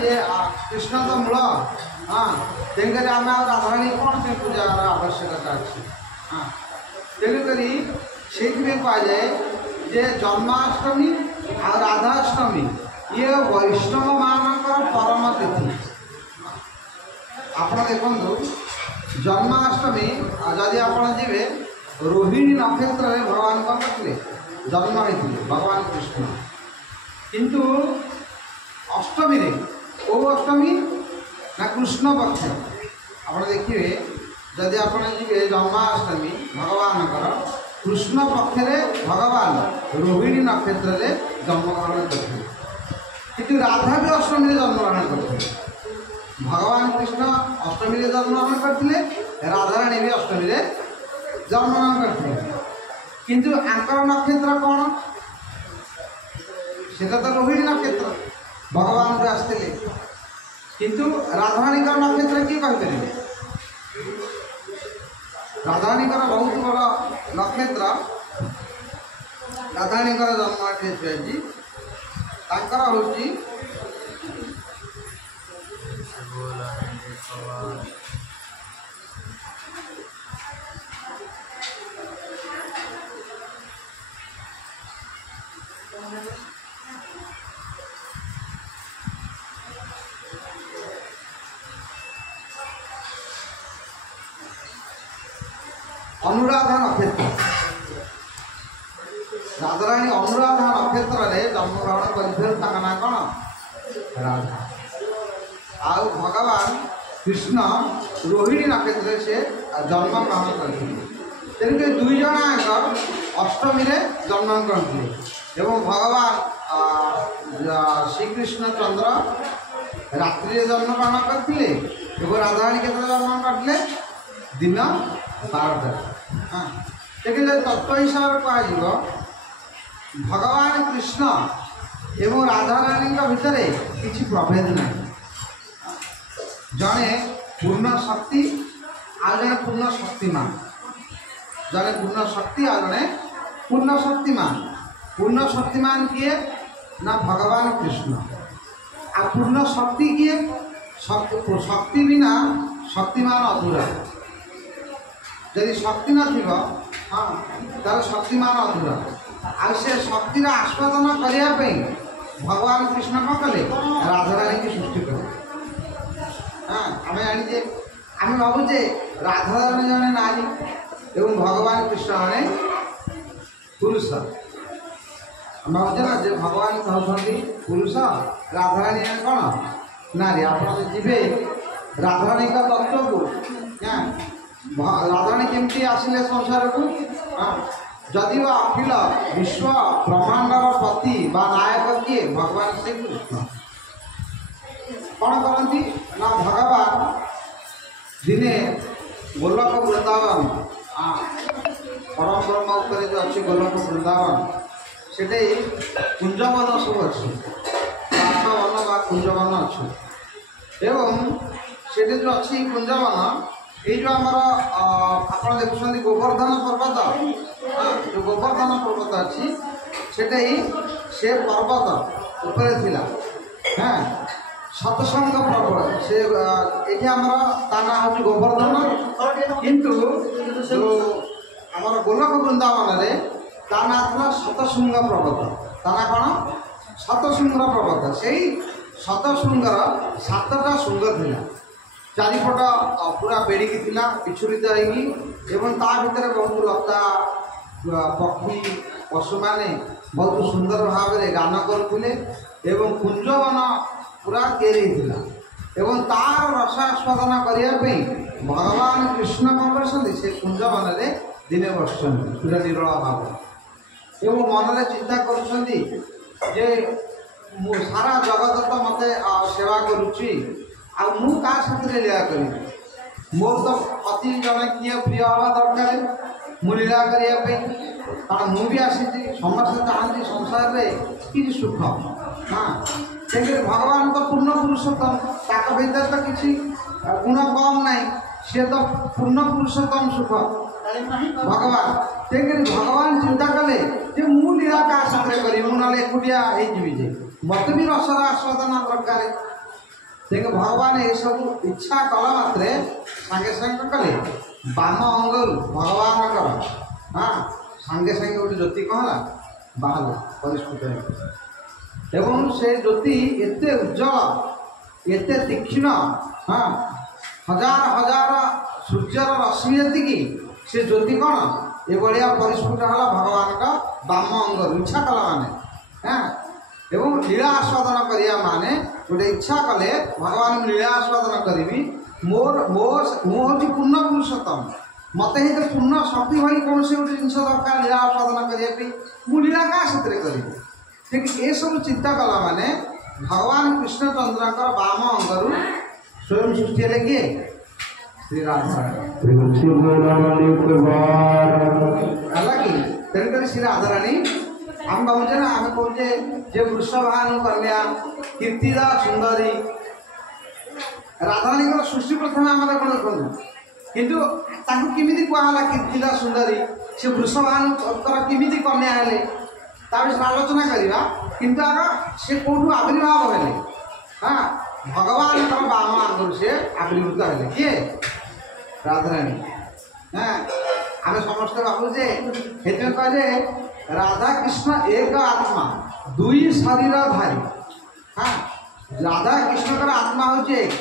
जे कृष्ण तो मूल हाँ तेणुक आम राधाराणी कौन से पूजार आवश्यकता अच्छी हाँ तेणुक से कहुए जे जन्माष्टमी आ राधाष्टमी ये वैष्णव मानकर परम तिथि आप देखु जन्माष्टमी जदि आप जी रोहिणी नक्षत्र में भगवान कौन करते जन्म होते भगवान कृष्ण किंतु अष्टमी रे कौ अष्टमी ना कृष्ण पक्ष आप देखिए जदि आप जी जन्माष्टमी भगवान कृष्ण पक्ष भगवान रोहिणी नक्षत्र में जन्मग्रहण करते किंतु राधा भी अष्टमी जन्मग्रहण करते भगवान कृष्ण अष्टमी जन्मग्रहण करते राधाराणी भी अष्टमी जन्मग्रहण करते किंतु आंकर नक्षत्र कौन से तो रोहिणी नक्षत्र भगवान को आसते किंतु राधाराणी नक्षत्र किए कहीपर राधाराणी बहुत बड़ नक्षत्र राधाराणी जन्म हूँ अनुराधा नक्षत्र राधाराणी अनुराधा नक्षत्र में जन्मग्रहण कर ना कौन राधा आउ भगवान कृष्ण रोहिणी नक्षत्र से जन्मग्रहण करते तेणुक दुई जन अष्टमी जन्म करते भगवान श्रीकृष्ण चंद्र रात्रि जन्मग्रहण करते राधाराणी के जन्म करते दिन 12 हाँ देखिए तत्व हिसाब से कह भगवान कृष्ण एवं राधाराणी भितर किसी प्रभेद नहीं जड़े पूर्ण शक्ति आ जड़े पूर्ण शक्तिमान जड़े पूर्ण शक्ति आ जड़े पूर्ण शक्तिमान किए ना भगवान कृष्ण आ पूर्ण शक्ति किए शक्ति बिना शक्तिमान अधूरा यदि शक्ति न हाँ तार शक्तिमान अधूरा आ से शक्तिर आस्वादन करने भगवान कृष्ण कौन कले राधाराणी की सृष्टि कले हाँ आम जाने आम भावुचे राधाराणी जड़े नारी एवं भगवान कृष्ण जड़े पुरुष आम भावुचे ना जे भगवान कहते पुरुष राधाराणी जड़े कौन नारी आप जी राधाराणी का तत्व को क्या राधाराणी केमती आसिले संसार को हाँ जदि अखिल विश्व ब्रह्मांडर पति बा नायक किए भगवान श्री कृष्ण कौन करती ना भगवान दिने गोलक वृंदावन परम ब्रह्म उपर जो अच्छी गोलक वृंदावन से कुंजवन सब अच्छी काठवन बा कुंजवन अच्छे एवं से जो अच्छी कुंजवन ये जो आमर आप देखुं गोवर्धन पर्वत हाँ जो गोवर्धन पर्वत अच्छी से पर्वत ऊपर थिला हाँ सतसंग प्रबल से ये आमर ता ना हूँ गोवर्धन किंतु जो आमर गोलक वृंदावन रे ता ना था सतशृंग पर्वत ता ना कौन सतशृंग पर्वत से सतशृंगर 7टा शृंग थिला चारिपट पूरा बेड़िकी थिला पिछुरित होगी ता भितर बहुत लता पक्षी पशु माने बहुत सुंदर भाव में गान करते कुंजवन पूरा या तार रसास्वादन करने भगवान कृष्ण कौन कर कुंजवन दिने बस पूरा निरल भाव एवं मन चिंता कर सारा जगत तो मत सेवा करुच्ची आ मु का साथी लीला करी मोर तो अति जन किए प्रिय हवा दरकार मु लीला करने कारण मुझे आसी समस्ते चाहती संसार में कि सुख हाँ से भगवान तो पूर्ण पुरुषोत्तम ताक भीतर तो किसी गुण कम ना सी तो पूर्ण पुरुषोत्तम सुख भगवान से भगवान चिंता कले मु लीला क्या साथ करी मुझे एकुटिया मत भी रसर आस्वादन दरकार तेणु भगवान ये सब इच्छा कला मात्रे सांगे सांगे कले बाम अंगल भगवान हाँ सांगे सांगे गोटे ज्योति कौन बाहर परिस्फुट एवं से ज्योति एते उज्जवल एते तीक्ष्ण हाँ हजार हजार सूर्यर रश्मि जी से ज्योति कौन ये भाया परिस्फुट है भगवान का बाम अंग इच्छा कला माने हाँ एवं लीला आस्वादन करिया माने गोटे इच्छा कले भगवान लीला आस्वादन करी मोर हूँ पूर्ण पुरुषोत्तम मत ही तो पूर्ण शक्ति भाई कौन से गोटे जिन दरकार लीला आस्वादन करने मुझे क्या से करी ठीक ये सब चिंता कला माने भगवान कृष्णचंद्र बाम अंगरू स्वयं सृष्टि है किए श्री राधा तेणुक श्री राधाराणी आम भावचे ना आम कहे जे वृषभानु कन्या कीर्तिदा सुंदरी राधाराणी सृष्टि प्रथम आम कौन करूँ किंतु केमी कहला कीर्तिदा सुंदरी से वृषभानु केमी कन्या हेले आलोचना करवा किंतु आग से कौटू आविर्भाव हेले हाँ भगवान बाम आगुरी से आविर्भूत हेले किए राधाराणी हाँ आम समस्ते भावुचे ये कहे राधा कृष्ण एक आत्मा दुई शरीर धारी हाँ राधा कृष्ण आत्मा हूँ एक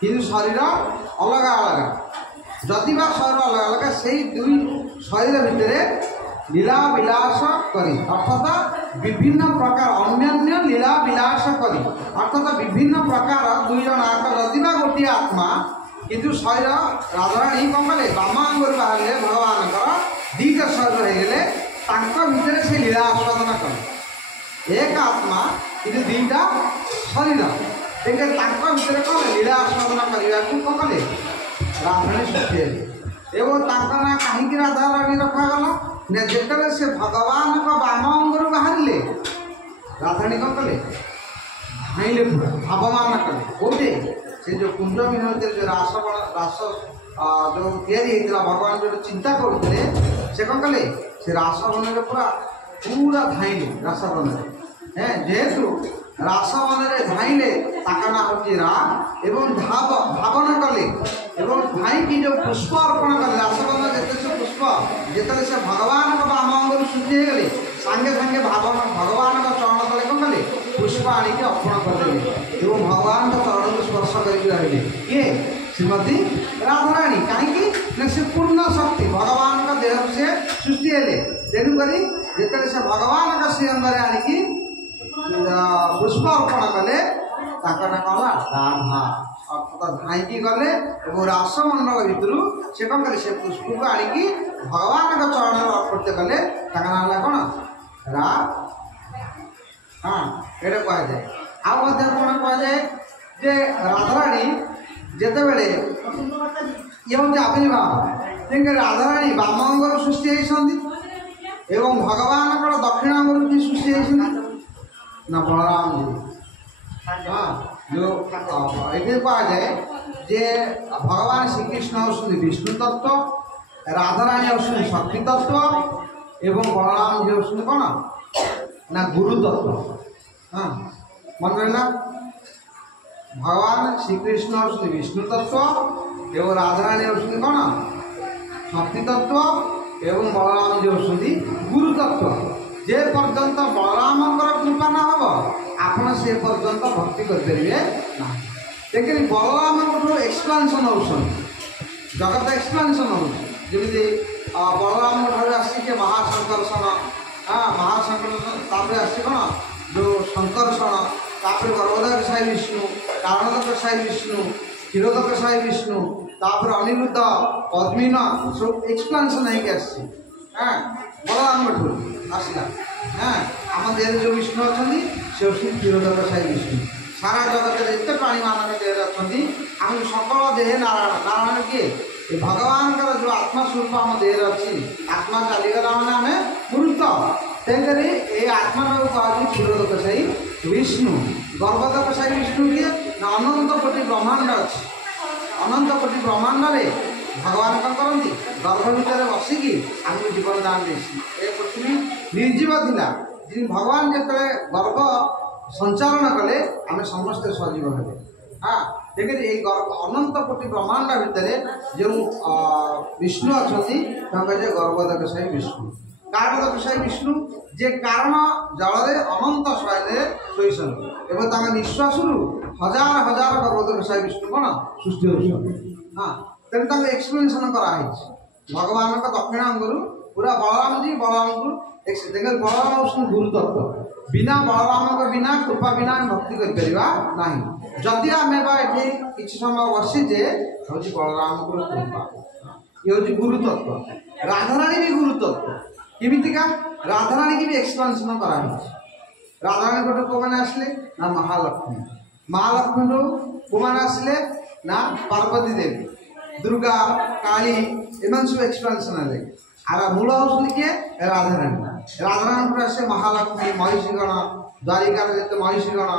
कि शरीर अलग अलग जदि बा शरीर अलग अलग से दुई शरीर भितर लीला विलास करी अर्थात विभिन्न प्रकार अन्य लीला विलास करी अर्थात विभिन्न प्रकार दुई जन जदि बा गोटे आत्मा किंतु शरीर राधाराणी कौन कले बामांगर बाहर भगवान दीटा शरीर हो भितर से लीला आस्वादन कले एक आत्मा किंतु दीटा शरीर भितर कौन लीला आस्वादन करने को कौन कले राधाराणी सृष्टि एवं ना कहीं राधाराणी रखागला ना जिते से भगवान को बाम अंगर बाहर राधाराणी कौन कले धाइले भावमान कले कौटे से जो कुंज मिनती जो रास जो या भगवान जो चिंता करुले से कौन कले से रासवन पूरा पूरा धाइले रासवन है जेहेतु रासवन धाइले ना हूँ राम एवं धावन कले एवं धाई जो पुष्प अर्पण कले रासवन जिते से पुष्प जिते से भगवान बाम अंगर शुद्धि हो गले सांगे सांगे भगवान चरण तले कौन कले पुष्प आणिक अर्पण करदे एवं भगवान चरण को स्पर्श करके किए श्रीमती राधाराणी कहीं से पूर्ण शक्ति भगवान का देह से सृष्टि है तेणुक जिते से भगवान का श्री अंदर आणिकी पुष्प अर्पण कले ना कौन राधा अर्थात धाई गले और रासमंडल भितर से कौन कले से पुष्प को आणिकी भगवान का चरण अर्पित कले ना कौन रा हाँ ये कहुए आउ कौन कहुए जे राधाराणी जिते बड़े ये हूँ आविर्भाव तेणुक राधाराणी बाम अंगर सृष्टि होती एवं भगवान दक्षिण अंगर की सृष्टि होती ना बलराम जी हाँ जो ये कहुए जे भगवान श्रीकृष्ण हूँ विष्णु तत्व राधाराणी हूँ शक्ति तत्व एवं बलराम जी हूँ कौन ना गुरु तत्व हाँ मन रहा भगवान श्रीकृष्ण हूँ विष्णु तत्व एवं राधाराणी हूँ कौन शक्ति तत्व एवं बलराम जी हूँ गुरु तत्व जे पर्यंत बलराम कृपा ना हम आप से पर्यंत भक्ति करेंगे ना लेकिन बलराम एक्सपांशन हो जगत एक्सपांशन होमती बलराम ठार आसिके महासंकर्षण हाँ महासंकर्षण आसी कौन जो संकर्षण तापर गर्भोदक साई विष्णु कारणदक साई विष्णु क्षीरोदक साई विष्णु तापर अनिरुद्ध पद्मीन सब एक्सपांशन होगी हाँ बलराम ठूर आसला हाँ आम देह जो विष्णु अच्छा से हूँ क्षीरोदक साई विष्णु सारा जगत जिते प्राणी मान देह अच्छा आम सकल देह नारायण नारायण किए भगवान का जो आत्मस्वरूप आम देह अच्छी आत्मा चलीगला मैंने आम मृत तेणुक ये आत्मा को कह क्षीरोदक साई विष्णु गर्भोदक साई विष्णु किए ना अनंत कोटि ब्रह्मांड अच्छी अनंत कोटि ब्रह्मांड में भगवान कौन करती गर्भ भितर बसिकी आमको जीवन दान दे पृथ्वी निर्जीव थिला भगवान जिते गर्भ संचालन कले आम समस्ते सजीव हेले हाँ देखिए ये अनंत कोटि ब्रह्मांड भितर जो विष्णु अच्छा गर्भोदक साई विष्णु कारदक साई विष्णु जे कारण जल अनंत शैले शोसन एवं निश्वास हजार हजार गर्भोदक साई विष्णु कौन सृष्टि होती हाँ तेणु एक्सप्लेनेसन कराई भगवान का दक्षिण अंगरू पूरा बलराम जी बलराम को बलराम हूँ गुरु तत्व बिना बलराम बिना कृपा बिना भक्ति कर जदि आम ये किसी समय बसीचे हूँ बलराम कृपा ये हूँ गुरु तत्व राधाराणी भी गुरु तत्व किमितिका राधाराणी की भी एक्सप्लेनेसन कराई राधाराणी गोटे को मैंने आसले ना महालक्ष्मी महालक्ष्मी को मैंने आसले ना पार्वती देवी दुर्गा काली एम सब एक्सप्लेनेसन है आर मूल हूँ किए राधाराणी राधाराणी पर आसे महालक्ष्मी महिषीगण द्वारिकार जिते महिषीगण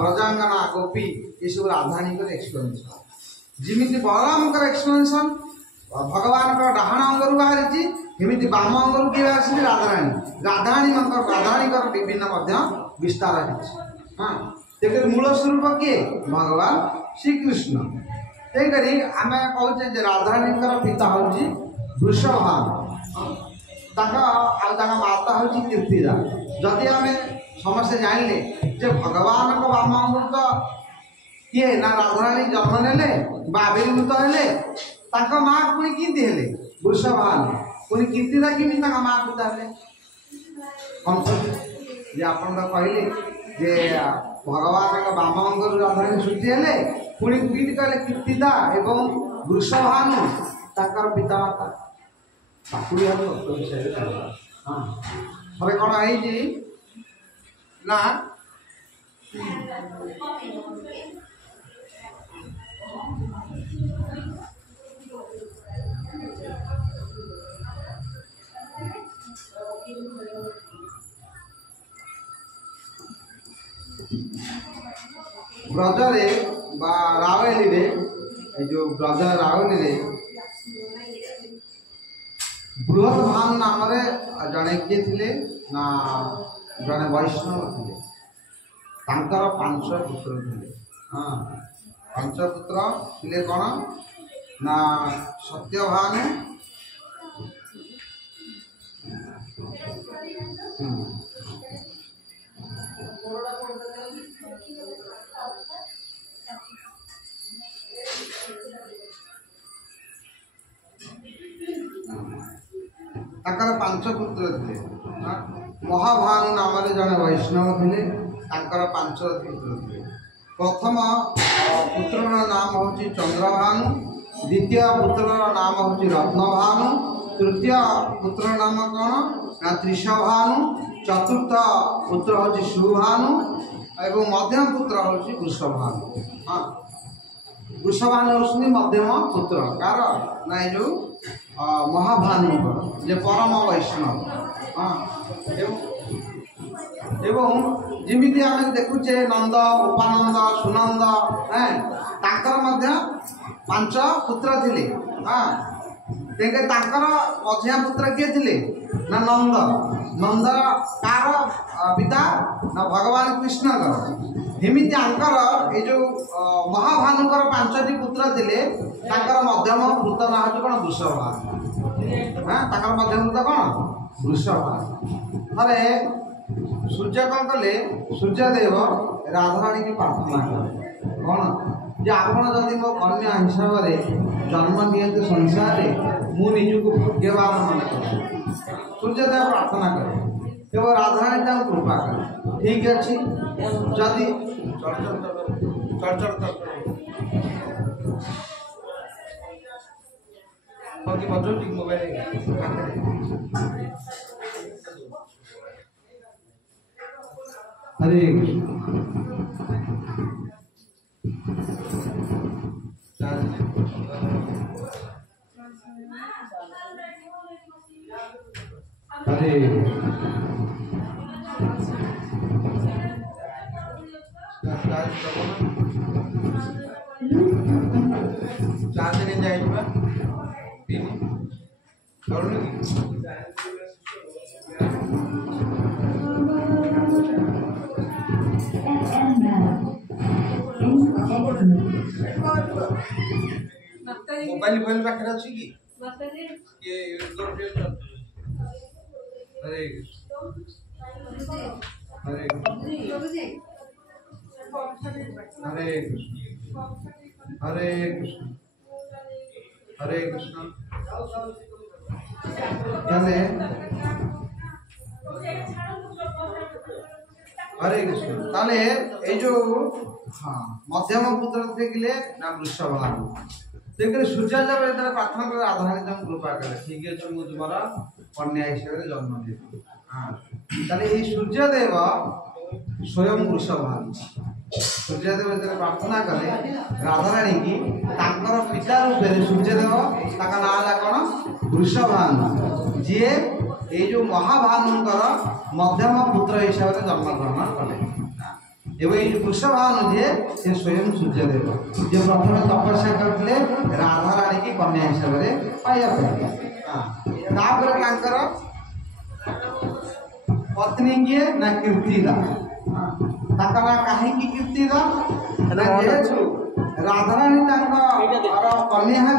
ब्रजांगना गोपी ये सब राधाराणी एक्सप्लेनेसन जमी बलराम एक्सप्लेनेसन भगवान का डाहाण अंगरू बाहरी एमती बाम अंगरू किए आसी राधाराणी राधाराणी विभिन्न विस्तार हाँ तेरे मूल स्वरूप किए भगवान श्रीकृष्ण तेकरी आम कहे राधाराणी पिता हूँ वृषभान माता हूँ कीर्तिदा जदि आम समस्ते जानले जे भगवान को बाम अंगुल तो किए ना राधाराणी जन्म नेले आविर्भूत हेले माँ पुणी कीर्ति हेले वृषभान पुणी कीर्तिदा किमी माँ पिता हेले जे आपन तो कहले जे भगवान का बाम अंगुल राधाराणी सृष्टि हेले पुणी कीर्ति कहले कीर्तिदा एवं वृषभानु ताकर पिता माता ठाकुरी विषय हाँ थे कौन है ना ब्रजरे रावली रे जो ब्रज रावली रे बृहत भान नाम जड़े किए थे ना जड़े वैष्णव थे तांकर 5 पुत्र थे हाँ 5 पुत्र थे कौन ना सत्यभानु ताकर 5 पुत्र थे महाभानु नाम जड़े वैष्णव थे ताकर 5 पुत्र थे प्रथम पुत्र नाम हूँ चंद्रभानु द्वितीय पुत्र नाम हूँ रत्नभानु तृतीय पुत्र नाम कौन ना त्रिशभानु चतुर्थ पुत्र हूँ सुभानु एवं मध्यम पुत्र हूँ वृषभानु हाँ वृषभानु हूँ मध्यम पुत्र कार ना जो महाभानु जे परम वैष्णव हाँ एवं जमी आम देखुचे नंद उपानंद सुनंद हैं तांकर मध्य 5 पुत्र थे हाँ तेके तांकर मझिया पुत्र किए थे ना नंद नंद कार पिता ना भगवान कृष्ण एमती आंकर ये जो महाभानुकर 5टी पुत्र थे तांकर मध्यम पुत्र ना हूँ कौन वृषभानु हाँ तांकर मध्यम पुत्र कौन वृषभानु अरे सूर्य कौन कले सूर्यदेव राधाराणी की प्रार्थना कले कौन जे आपण जदि मो कन्या हिसाब से जन्म नियंत संसार मु निजक भाग्यवान मान सूर्यदेव प्रार्थना करे केवल राधाराणी तक कृपा करे ठीक अच्छे जदि मोबाइल हरे हरे चार्ज नहीं जाएगा In मोबाइल मोबाइल पाखे अच्छी कि हरे हरे हरे हरे हरे कृष्ण हरे हरे कृष्ण ताले এই যে হ্যাঁ মধ্যম পুত্র থেকে না বৃষভানু देखिए सूर्य जब इधर प्रार्थना कर आधारित हम कृपा करे ठीक है जो मुझ तुम्हारा कन्या हिसाब जन्म दिए हाँ ताले ये सूर्य देव स्वयं वृषभानु सूर्य देव इधर प्रार्थना करे राधा रानी की तांकर पिता रूप में सूर्य देव ताका नाम ला कौन वृषभानु जे ये जो महाभानुकर मध्यम पुत्र हिसाब से जन्म ग्रहण कले एवं ये वृषभानु जे से स्वयं सूर्यदेव जे प्रथम तपस्या करते राधा रानी की कन्या हिसाब से पाइबा पत्नी किए ना कीर्तिदा ताका ना कहीं कीर्तिदा राधा रानी कन्या